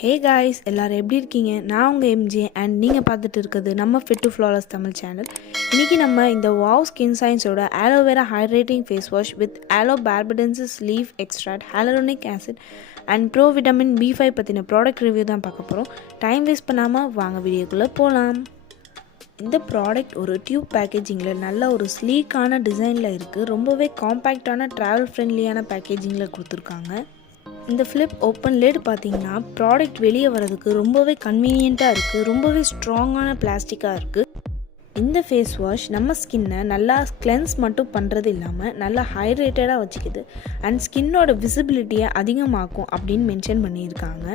Hey guys, எல்லாரும் எப்படி இருக்கீங்க? நான் உங்க MJ and நீங்க பார்த்துட்டு இருக்குது நம்ம Fit to Flawless Tamil channel. இன்னைக்கு நம்ம இந்த YOUUU ஸ்கின் சயின்ஸோட Aloevera Hydrating Facewash with Aloe barbadensis leaf extract, hyaluronic acid and pro vitamin B5 பத்தின ப்ராடக்ட் ரிவ்யூ தான் பார்க்க போறோம். டைம் வேஸ்ட் பண்ணாம வாங்க வீடியோக்குள்ள போலாம். இந்த ப்ராடக்ட் ஒரு டியூப் பேக்கேஜிங்கில் நல்ல ஒரு ஸ்லீக்கான டிசைனில் இருக்குது. ரொம்பவே காம்பேக்டான ட்ராவல் ஃப்ரெண்ட்லியான பேக்கேஜிங்கில் கொடுத்துருக்காங்க. இந்த ஃப்ளிப் ஓப்பன் லிட் பார்த்தீங்கன்னா ப்ராடக்ட் வெளியே வரதுக்கு ரொம்பவே கன்வீனியண்ட்டாக இருக்குது. ரொம்பவே ஸ்ட்ராங்கான பிளாஸ்டிக்காக இருக்குது. இந்த ஃபேஸ் வாஷ் நம்ம ஸ்கின்னை நல்லா கிளென்ஸ் மட்டும் பண்ணுறது இல்லாமல் நல்லா ஹைட்ரேட்டடாக வச்சுக்குது அண்ட் ஸ்கின்னோட விசிபிலிட்டியை அதிகமாக்கும் அப்படின்னு மென்ஷன் பண்ணியிருக்காங்க.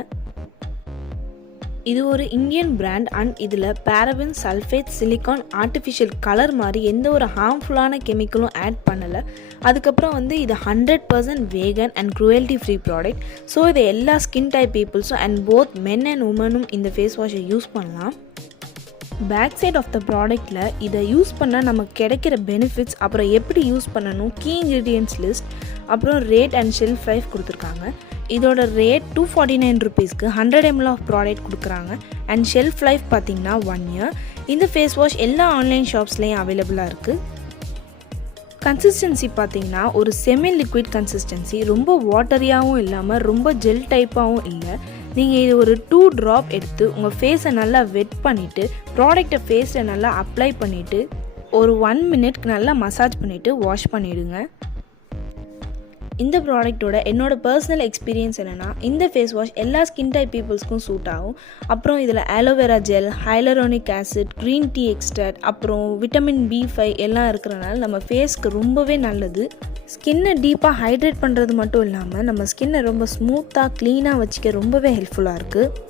இது ஒரு இந்தியன் பிராண்ட் அண்ட் இதில் paraben, sulphate, silicon, artificial colour மாதிரி எந்த ஒரு ஹார்ம்ஃபுல்லான கெமிக்கலும் ஆட் பண்ணலை. அதுக்கப்புறம் இது 100% vegan and cruelty free product. So இதை எல்லா ஸ்கின் டைப் பீப்புள்ஸும் அண்ட் போத் மென் அண்ட் உமனும் இந்த ஃபேஸ் வாஷை யூஸ் பண்ணலாம். பேக் சைட் ஆஃப் த ப்ராடக்டில் இதை யூஸ் பண்ணால் நமக்கு கிடைக்கிற பெனிஃபிட்ஸ், அப்புறம் எப்படி யூஸ் பண்ணணும், கீ இன்க்ரீடியன்ட்ஸ் லிஸ்ட், அப்புறம் ரேட் அண்ட் ஷெல்ஃப் லைஃப் கொடுத்துருக்காங்க. இதோட ரேட் 249 ருபீஸ்க்கு 100 ml ஆஃப் ப்ராடக்ட் கொடுக்குறாங்க அண்ட் ஷெல்ஃப் லைஃப் பார்த்தீங்கன்னா 1 year. இந்த ஃபேஸ் வாஷ் எல்லா ஆன்லைன் ஷாப்ஸ்லேயும் அவைலபிளாக இருக்குது. கன்சிஸ்டன்சி பார்த்தீங்கன்னா ஒரு செமி லிக்விட் கன்சிஸ்டன்சி, ரொம்ப வாட்டரியாகவும் இல்லாமல் ரொம்ப ஜெல் டைப்பாகவும் இல்லை. நீங்கள் இது ஒரு 2 ட்ராப் எடுத்து உங்கள் ஃபேஸை நல்லா வெட் பண்ணிவிட்டு ப்ராடக்டை ஃபேஸில் நல்லா அப்ளை பண்ணிவிட்டு ஒரு 1 minute நல்லா மசாஜ் பண்ணிவிட்டு வாஷ் பண்ணிவிடுங்க. இந்த ப்ராடக்ட்டோட என்னோட பர்சனல் எக்ஸ்பீரியன்ஸ் என்னென்னா, இந்த ஃபேஸ் வாஷ் எல்லா ஸ்கின் டைப் பீப்புள்ஸ்க்கும் சூட் ஆகும். அப்புறம் இதில் aloe vera gel, hyaluronic acid, green tea extract, அப்புறம் விட்டமின் B5 எல்லாம் இருக்கிறனால நம்ம ஃபேஸ்க்கு ரொம்பவே நல்லது. ஸ்கின்னை டீப்பாக ஹைட்ரேட் பண்ணுறது மட்டும் இல்லாமல் நம்ம ஸ்கின்னை ரொம்ப ஸ்மூத்தாக க்ளீனாக வச்சுக்க ரொம்பவே ஹெல்ப்ஃபுல்லாக இருக்குது.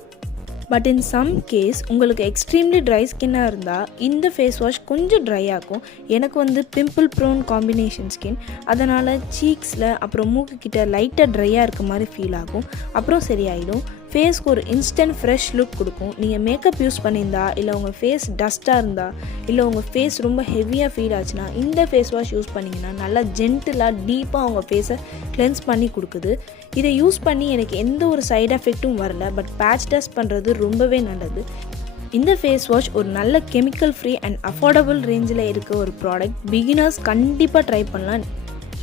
பட் இன் சம் கேஸ் உங்களுக்கு எக்ஸ்ட்ரீம்லி ட்ரை ஸ்கின்னாக இருந்தால் இந்த ஃபேஸ் வாஷ் கொஞ்சம் ட்ரை ஆகும். எனக்கு பிம்பிள் ப்ரோன் காம்பினேஷன் ஸ்கின், அதனால் சீக்ஸில் அப்புறம் மூக்குக்கிட்ட லைட்டாக ட்ரையாக இருக்க மாதிரி ஃபீல் ஆகும். அப்புறம் சரியாயிடும். ஃபேஸ்க்கு ஒரு இன்ஸ்டன்ட் ஃப்ரெஷ் லுக் கொடுக்கும். நீங்கள் மேக்கப் யூஸ் பண்ணியிருந்தா, இல்லை உங்கள் ஃபேஸ் டஸ்ட்டாக இருந்தால், இல்லை உங்கள் ஃபேஸ் ரொம்ப ஹெவியாக ஃபீல் ஆச்சுன்னா இந்த ஃபேஸ் வாஷ் யூஸ் பண்ணிங்கன்னா நல்லா ஜென்டிலாக டீப்பாக உங்கள் ஃபேஸை கிளென்ஸ் பண்ணி கொடுக்குது. இதை யூஸ் பண்ணி எனக்கு எந்த ஒரு சைட் எஃபெக்ட்டும் வரல. பட் பேட்ச் டஸ்ட் பண்ணுறது ரொம்பவே நல்லது. இந்த ஃபேஸ் வாஷ் ஒரு நல்ல கெமிக்கல் ஃப்ரீ அண்ட் அஃபோர்டபுள் ரேஞ்சில் இருக்க ஒரு ப்ராடக்ட். பிகினர்ஸ் கண்டிப்பாக ட்ரை பண்ணலாம்.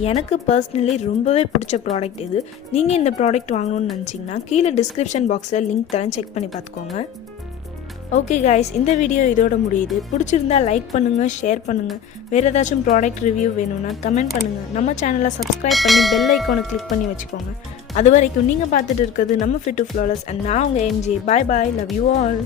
எனக்கு பர்சனலி ரொம்பவே பிடிச்ச ப்ராடக்ட் இது. நீங்கள் இந்த ப்ராடக்ட் வாங்கணும்னு நினச்சிங்கன்னா கீழே டிஸ்கிரிப்ஷன் பாக்ஸில் லிங்க் தரேன், செக் பண்ணி பார்த்துக்கோங்க. ஓகே காய்ஸ், இந்த வீடியோ இதோட முடியுது. பிடிச்சிருந்தா லைக் பண்ணுங்கள், ஷேர் பண்ணுங்கள். வேறு ஏதாச்சும் ப்ராடக்ட் ரிவ்யூ வேணும்னா கமெண்ட் பண்ணுங்கள். நம்ம சேனலை சப்ஸ்கிரைப் பண்ணி பெல் ஐக்கானை கிளிக் பண்ணி வச்சுக்கோங்க. அது வரைக்கும் நீங்கள் பார்த்துட்டு இருக்கிறது நம்ம Fit to Flawless அண்ட் நான் உங்கள் MJ. Bye bye, love you all.